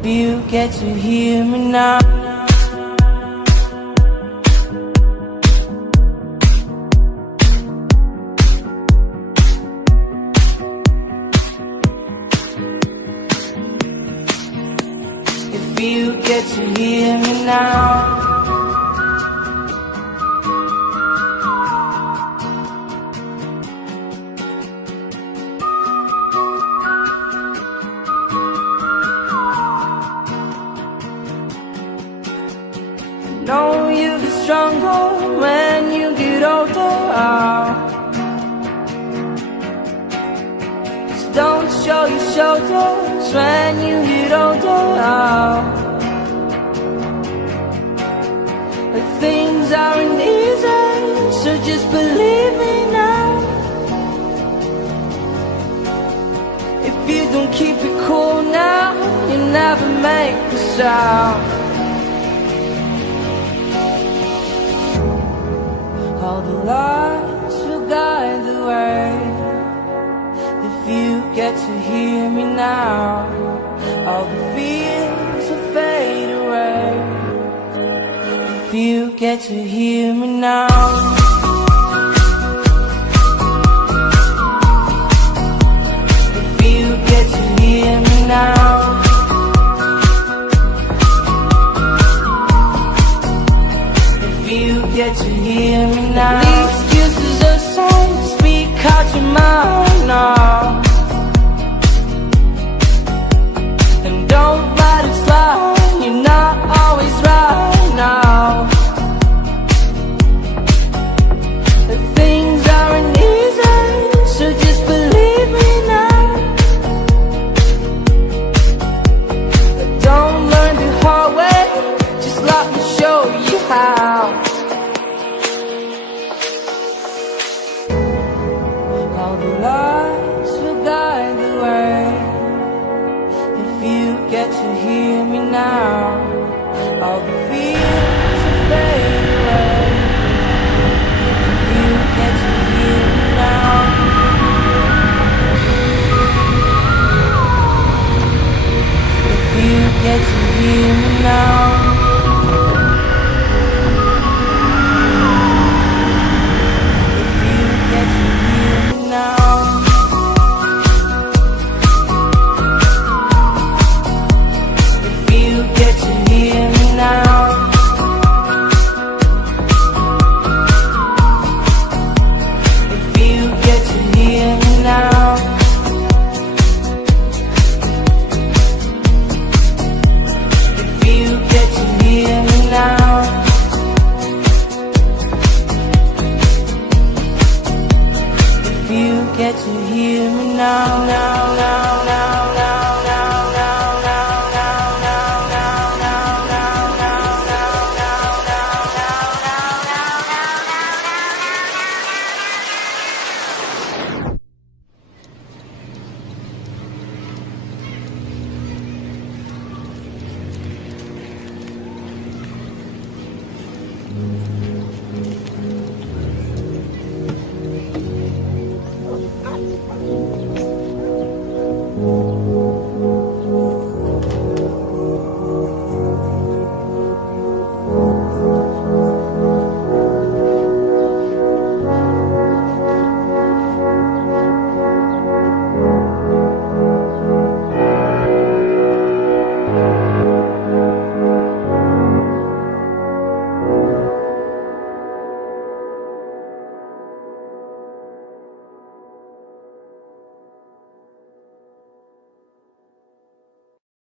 If you get to hear me now. If you get to hear me now. Know you get stronger when you get older. Just don't show your shoulders when you get older. But things aren't easy, so just believe me now. If you don't keep it cool now, you never make a sound. All the lights will guide the way. If you get to hear me now, all the fears will fade away. If you get to hear me now. If you get to hear me now. Get to hear me now. Leave excuses aside, speak out your mind now. And don't let it slide, you're not always right now. But things aren't easy, so just believe me now. But don't learn the hard way, just let me show you how. All the lights will guide the way. If you get to hear me now, all the fears will fade away. If you get to hear me now. If you get to hear me now. Get to hear me now, now.